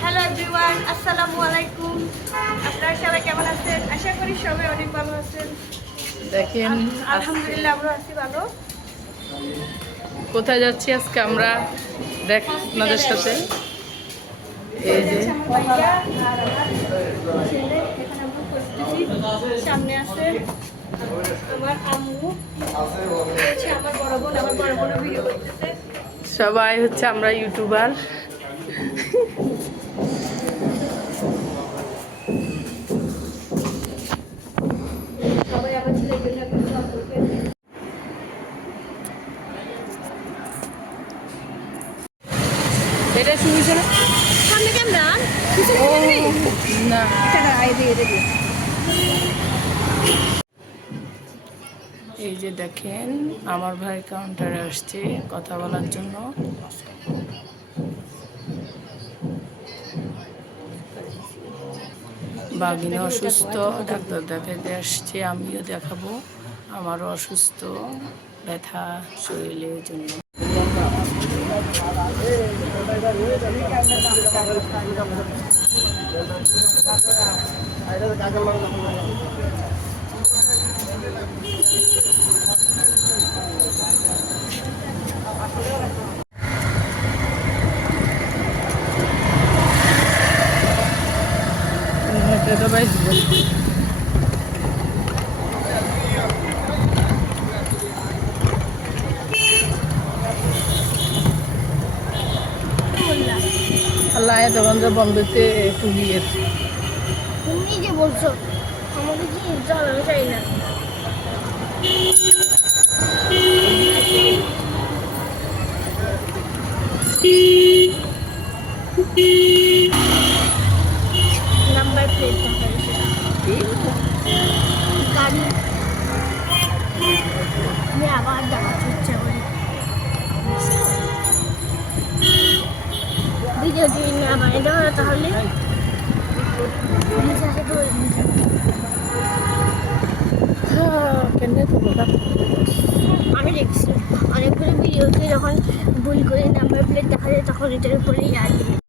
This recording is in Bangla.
হ্যালো এভরিওয়ান আসসালামু আলাইকুম আপনারা সবাই কেমন আছেন? আশা করি সবাই অনেক ভালো আছেন। দেখেন আলহামদুলিল্লাহ আমরা আছি ভালো। কোথায় যাচ্ছি আজকে আমরা? দেখ আপনাদের সাথে। এই যে সামনে আছে আমার আম্মু। আমার বড় বোন আমার বড় বোনও ভিডিও করতেছে। সবাই হচ্ছে আমরা ইউটিউবার। এটা শুনেছে না সামনে ও না। এই যে দেখেন আমার ভাই কাউন্টারে আসছে কথা বলার জন্য। বাগিনী অসুস্থ ডাক্তার দেখাতে আসছে আমিও দেখাবো। আমারও অসুস্থ ব্যথা শরীরের জন্য। এটা বাইশ আল্লাহ তখন যে বন্ধুতে একটু তুমি যে বলছো আমাকে কি জানানো চাই না। নাম্বার আবার দেখাতে ইচ্ছা করি ভিডিও যদি না বানিয়ে দেওয়া হয় তাহলে কেন আমি দেখছি। অনেকগুলো ভিডিওতে যখন ভুল করে নাম্বার প্লেট দেখা যায়, তখন এটার উপরেই আসবে